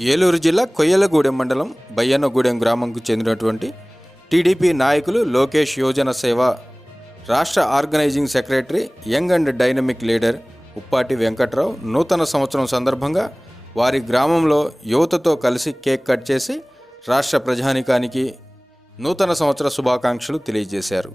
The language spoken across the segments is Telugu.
ఏలూరు జిల్లా కొయ్యలగూడెం మండలం బయ్యన్నగూడెం గ్రామంకు చెందినటువంటి టీడీపీ నాయకులు లోకేష్ యోజన సేవ రాష్ట్ర organising secretary young and dynamic leader Uppati Venkatrao నూతన సంవత్సరం సందర్భంగా వారి గ్రామంలో యువతతో కలిసి కేక్ కట్ చేసి రాష్ట్ర ప్రజానీకానికి నూతన సంవత్సర శుభాకాంక్షలు తెలియజేశారు.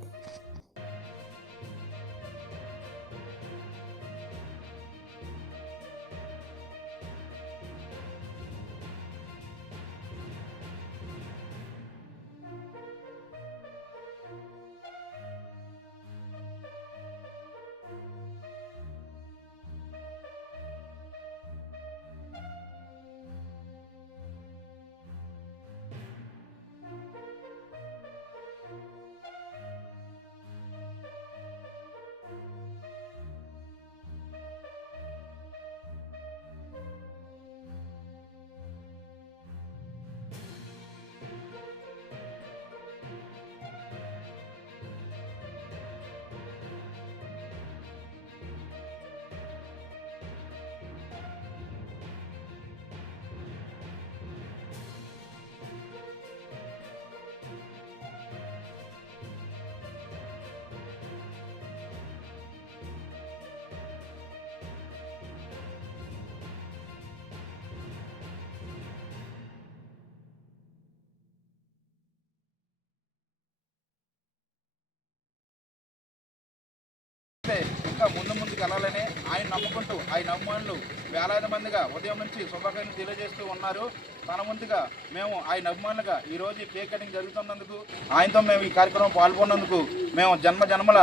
ఇంకా ముందుకు వెళ్ళాలని ఆయన నమ్ముకుంటూ ఆయన అభిమానులు వేలాది మందిగా ఉదయం నుంచి శుభాకాంక్షలు తెలియజేస్తూ ఉన్నారు. తన ముందుగా మేము ఆయన అభిమానులుగా ఈరోజు ఈ కేక్ కటింగ్ జరుగుతున్నందుకు ఆయనతో మేము ఈ కార్యక్రమం పాల్గొన్నందుకు మేము జన్మల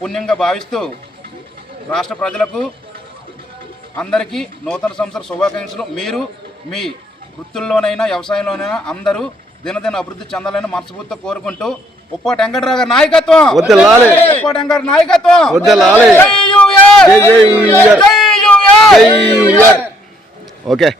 పుణ్యంగా భావిస్తూ రాష్ట్ర ప్రజలకు అందరికీ నూతన సంవత్సర శుభాకాంక్షలు. మీరు మీ వృత్తుల్లోనైనా వ్యవసాయంలోనైనా అందరూ దినదిన అభివృద్ధి చెందాలని మనస్ఫూర్తిగా కోరుకుంటూ ఉప్పాటి వెంకట్రావు గారి నాయకత్వం, ఉప్పాటి వెంకట నాయకత్వం, ఓకే.